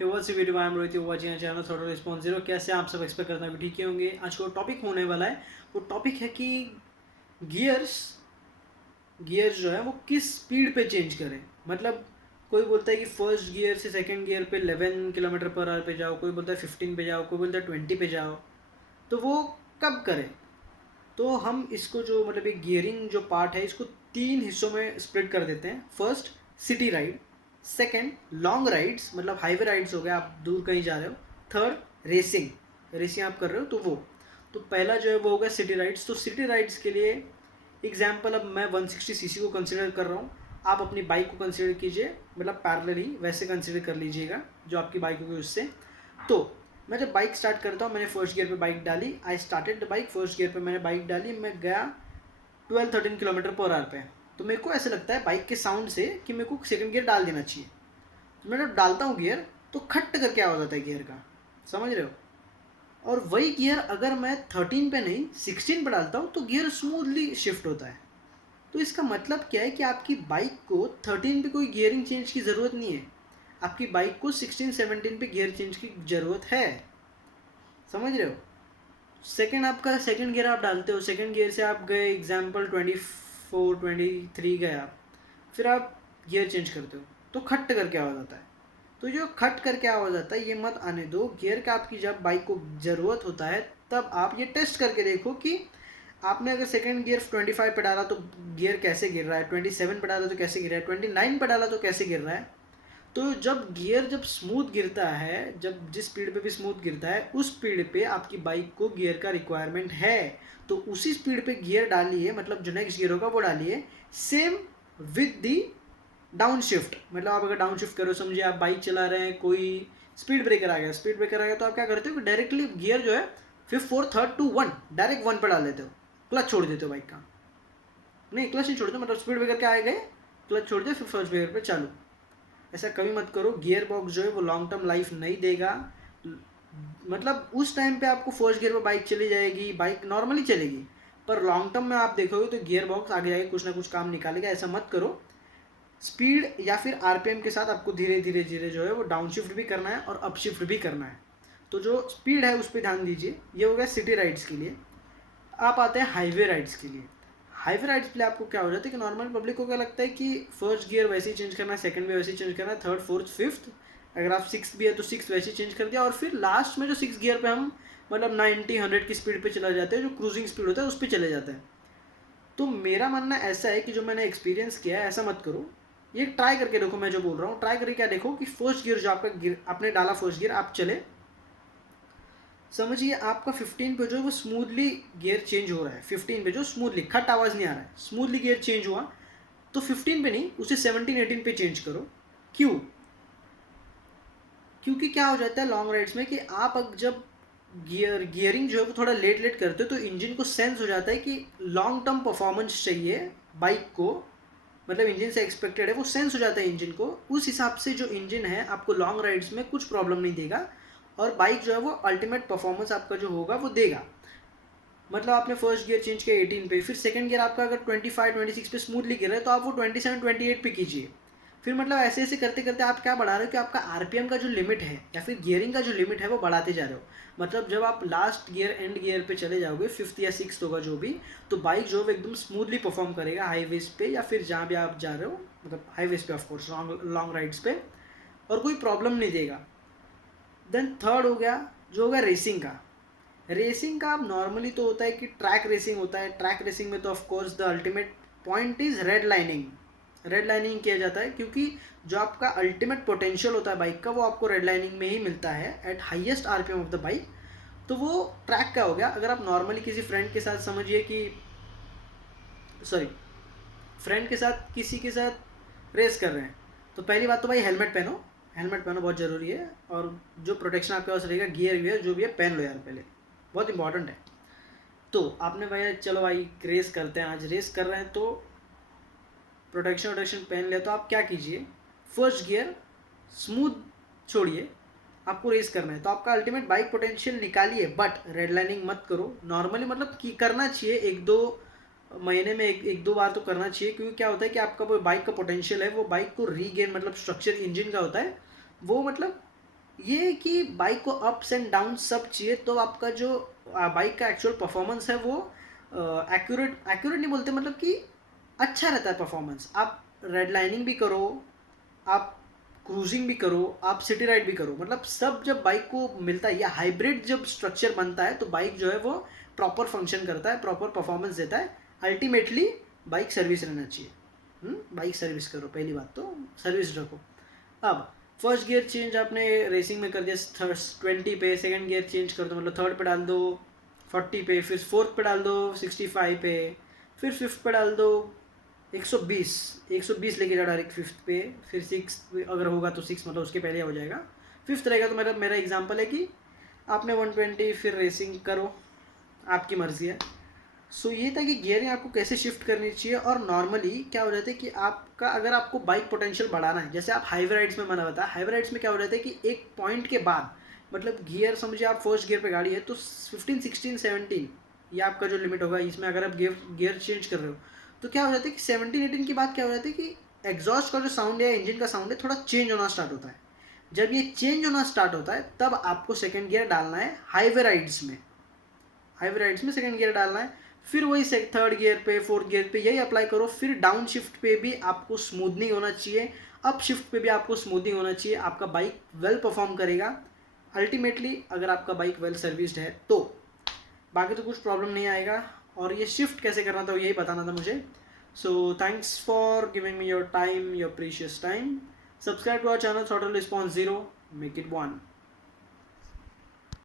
Hey what's video I am Rohit you watching channel थोड़ा response zero. कैसे आप सब एक्सपेक्ट करते हैं कि ठीक ही होंगे। आज को टॉपिक होने वाला है, वो टॉपिक है कि गियर्स गियर्स जो है वो किस स्पीड पे चेंज करें। मतलब कोई बोलता है कि फर्स्ट गियर से सेकंड गियर पे 11 किलोमीटर पर आवर पे जाओ, कोई बोलता है 15 पे जाओ, कोई बोलता है 20 पे जाओ। तो वो कब करें? तो हम इसको जो मतलब एक गियरिंग जो पार्ट है इसको 3 हिस्सों में स्प्लिट कर देते हैं। First city ride, second long rides मतलब हाईवे राइड्स हो गया, आप दूर कहीं जा रहे हो। थर्ड रेसिंग, रेसिंग आप कर रहे हो तो वो। तो पहला जो है वो हो गया सिटी राइड्स। तो सिटी राइड्स के लिए एग्जाम्पल अब मैं 160 सीसी को कंसिडर कर रहा हूँ, आप अपनी बाइक को कंसिडर कीजिए, मतलब पैरेलली वैसे कंसिडर कर लीजिएगा जो आपकी बाइक होगी उससे। तो मैं जब बाइक स्टार्ट करता हूँ, मैंने फर्स्ट गियर पे बाइक डाली, I started the bike, first gear पे मैंने बाइक डाली, मैं गया 12-13 किलोमीटर पर आवर पे। तो मेरे को ऐसा लगता है बाइक के साउंड से कि मेरे को सेकंड गियर डाल देना चाहिए। तो मैं जब डालता हूँ गियर तो खट्ट करके आवाज़ आता है गियर का, समझ रहे हो। और वही गियर अगर मैं 13 पे नहीं 16 पे डालता हूँ तो गियर स्मूथली शिफ्ट होता है। तो इसका मतलब क्या है कि आपकी बाइक को 13 पे कोई गियरिंग चेंज की ज़रूरत नहीं है, आपकी बाइक को 16-17 पे गियर चेंज की ज़रूरत है, समझ रहे हो। सेकंड आपका सेकंड गियर आप डालते हो, सेकंड गियर से आप गए एग्जाम्पल 24-23 गए आप, फिर आप गियर चेंज करते हो तो खट करके आवाज़ आता है। तो जो खट करके आवाज़ आता है ये मत आने दो। गियर का आपकी जब बाइक को ज़रूरत होता है तब आप ये टेस्ट करके देखो कि आपने अगर सेकंड गियर 25 पे डाला तो गियर कैसे गिर रहा है, 27 पे डाला तो कैसे गिर रहा है, 29 पे डाला तो कैसे गिर रहा है। तो जब गियर जब स्मूथ गिरता है, जब जिस स्पीड पे भी स्मूथ गिरता है उस स्पीड पे आपकी बाइक को गियर का रिक्वायरमेंट है, तो उसी स्पीड पे गियर डालिए, मतलब जो नेक्स्ट गियर होगा वो डालिए। Same with the down shift, मतलब आप अगर डाउन शिफ्ट करो, समझिए आप बाइक चला रहे हैं, कोई स्पीड ब्रेकर आ गया, स्पीड ब्रेकर आ गया तो आप क्या करते हो कि डायरेक्टली गियर जो है 5th 4th 3rd 2 1 डायरेक्ट 1 पे डाल देते हो, क्लच छोड़ देते हो बाइक का। नहीं क्लच नहीं छोड़ते, मतलब स्पीड ब्रेकर क्या आ गए, क्लच छोड़ दिया, फिर फर्स्ट ब्रेकर पे चालू। ऐसा कभी मत करो। गियर बॉक्स जो है वो लॉन्ग टर्म लाइफ नहीं देगा। मतलब उस टाइम पे आपको फर्स्ट गियर पे बाइक चली जाएगी, बाइक नॉर्मली चलेगी, पर लॉन्ग टर्म में आप देखोगे तो गियर बॉक्स आगे जाके कुछ ना कुछ काम निकालेगा। ऐसा मत करो। स्पीड या फिर आरपीएम के साथ आपको धीरे धीरे धीरे जो है वो डाउन शिफ्ट भी करना है और अप शिफ्ट भी करना है। तो जो स्पीड है उस पर ध्यान दीजिए। ये हो गया सिटी राइड्स के लिए। आप आते हैं हाईवे राइड्स के लिए। हाईवे राइड्स के लिए आपको क्या हो जाता है कि नॉर्मल पब्लिक को क्या लगता है कि फर्स्ट गियर वैसे ही चेंज करना है, सेकंड भी वैसे ही चेंज करना है, थर्ड फोर्थ फिफ्थ, अगर आप सिक्स भी है तो सिक्स वैसे ही चेंज कर दिया, और फिर लास्ट में जो सिक्स गियर पे हम मतलब 90-100 की स्पीड पे चला जाते हैं, जो क्रूजिंग स्पीड होता है उस पर चले जाते हैं। तो मेरा मानना ऐसा है कि जो मैंने एक्सपीरियंस किया है ऐसा मत करो। ये ट्राई करके देखो, मैं जो बोल रहा हूँ ट्राई करके क्या देखो कि फर्स्ट गियर जो आपका गियर आपने डाला, फर्स्ट गियर आप चले, समझिए आपका 15 पे जो वो स्मूथली गियर चेंज हो रहा है, 15 पे जो स्मूथली खट आवाज़ नहीं आ रहा है, स्मूथली गियर चेंज हुआ, तो 15 पे नहीं उसे 17-18 पे चेंज करो। क्यों? क्योंकि क्या हो जाता है लॉन्ग राइड्स में कि आप जब गियरिंग जो है वो थोड़ा लेट लेट करते हो तो इंजन को सेंस हो जाता है कि लॉन्ग टर्म परफॉर्मेंस चाहिए बाइक को, मतलब इंजन से एक्सपेक्टेड है, वो सेंस हो जाता है इंजन को। उस हिसाब से जो इंजन है आपको लॉन्ग राइड्स में कुछ प्रॉब्लम नहीं देगा, और बाइक जो है वो अल्टीमेट परफॉर्मेंस आपका जो होगा वो देगा। मतलब आपने फर्स्ट गियर चेंज किया 18 पे, फिर सेकंड गियर आपका अगर 25-26 पे स्मूथली गिर रहा है तो आप वो 27-28 पे कीजिए। फिर मतलब ऐसे ऐसे करते करते आप क्या बढ़ा रहे हो कि आपका आरपीएम का जो लिमिट है या फिर गियरिंग का जो लिमिट है वो बढ़ाते जा रहे हो। मतलब जब आप लास्ट गियर एंड गियर पे चले जाओगे, फिफ्थ या सिक्स होगा जो भी, तो बाइक जो है एकदम स्मूथली परफॉर्म करेगा हाईवेज पे या फिर जहाँ भी आप जा रहे हो, मतलब हाईवेज पे ऑफकोर्स, लॉन्ग राइड्स पे, और कोई प्रॉब्लम नहीं देगा। देन थर्ड हो गया जो होगा रेसिंग का। रेसिंग का अब नॉर्मली तो होता है कि ट्रैक रेसिंग होता है। ट्रैक रेसिंग में तो of course the ultimate point is red lining. Red lining किया जाता है क्योंकि जो आपका अल्टीमेट पोटेंशियल होता है बाइक का वो आपको रेड लाइनिंग में ही मिलता है eight highest RPM of the bike. तो वो ट्रैक का हो गया। अगर आप नॉर्मली किसी फ्रेंड के साथ समझिए कि सॉरी फ्रेंड के साथ किसी के साथ रेस कर रहे हैं तो पहली बात तो भाई हेलमेट पहनो, हेलमेट पहनो बहुत ज़रूरी है, और जो प्रोटेक्शन आपके पास रहेगा गियर वियर जो भी है पहन लो यार पहले, बहुत इंपॉर्टेंट है। तो आपने भाई चलो भाई रेस करते हैं, आज रेस कर रहे हैं तो प्रोटेक्शन वोटेक्शन पहन लिया, तो आप क्या कीजिए, फर्स्ट गियर स्मूथ छोड़िए, आपको रेस करना है तो आपका अल्टीमेट बाइक पोटेंशियल निकालिए, बट रेड लाइनिंग मत करो। नॉर्मली मतलब कि करना चाहिए, एक दो महीने में एक दो बार तो करना चाहिए, क्योंकि क्या होता है कि आपका वो बाइक का पोटेंशियल है वो बाइक को रीगेन, मतलब स्ट्रक्चर इंजन का होता है वो, मतलब ये है कि बाइक को अप्स एंड डाउन सब चाहिए, तो आपका जो बाइक का एक्चुअल परफॉर्मेंस है वो एक्यूरेट नहीं बोलते, मतलब कि अच्छा रहता है परफॉर्मेंस। आप रेड लाइनिंग भी करो, आप क्रूजिंग भी करो, आप सिटी राइड भी करो, मतलब सब जब बाइक को मिलता है या हाइब्रिड जब स्ट्रक्चर बनता है तो बाइक जो है वो प्रॉपर फंक्शन करता है, प्रॉपर परफॉर्मेंस देता है। अल्टीमेटली बाइक सर्विस रहना चाहिए। बाइक सर्विस करो, पहली बात तो सर्विस रखो। अब फर्स्ट गियर चेंज आपने रेसिंग में कर दिया 20 पे, सेकंड गियर चेंज कर दो, मतलब थर्ड पे डाल दो 40 पे, फिर फोर्थ पे डाल दो 65 पे, फिर फिफ्थ पे डाल दो 120 लेके जाओ डायरेक्ट फिफ्थ पे, फिर सिक्स अगर होगा तो सिक्स, मतलब उसके पहले हो जाएगा। फिफ्थ रहेगा तो मेरा मेरा एग्जांपल है कि आपने 120 फिर रेसिंग करो, आपकी मर्ज़ी है। सो ये था कि गियरिंग आपको कैसे शिफ्ट करनी चाहिए। और नॉर्मली क्या हो जाता है कि आपका अगर आपको बाइक पोटेंशियल बढ़ाना है, जैसे आप हाईवे राइड्स में, मैंने बताया हाईवे राइड्स में क्या हो जाता है कि एक पॉइंट के बाद, मतलब गियर समझिए आप फर्स्ट गियर पे गाड़ी है तो 15 16 17 ये आपका जो लिमिट होगा, इसमें अगर आप गियर चेंज कर रहे हो तो क्या हो जाता है कि 17 18 के बाद क्या हो जाता है कि एग्जॉस्ट का जो साउंड है, इंजन का साउंड है, थोड़ा चेंज होना स्टार्ट होता है। जब ये चेंज होना स्टार्ट होता है तब आपको सेकेंड गियर डालना है हाईवे राइड्स में। हाईवे राइड्स में सेकंड गियर डालना है, फिर वही थर्ड गियर पे, फोर्थ गियर पे यही अप्लाई करो। फिर डाउन शिफ्ट पे भी आपको स्मूथनिंग होना चाहिए, अप शिफ्ट पे भी आपको स्मूथनिंग होना चाहिए, आपका बाइक वेल परफॉर्म करेगा अल्टीमेटली, अगर आपका बाइक वेल सर्विस्ड है तो। बाकी तो कुछ प्रॉब्लम नहीं आएगा। और ये शिफ्ट कैसे करना था यही बताना था मुझे। So thanks for giving me your time, your precious time. Subscribe to our channel throttle response 0, make it 1।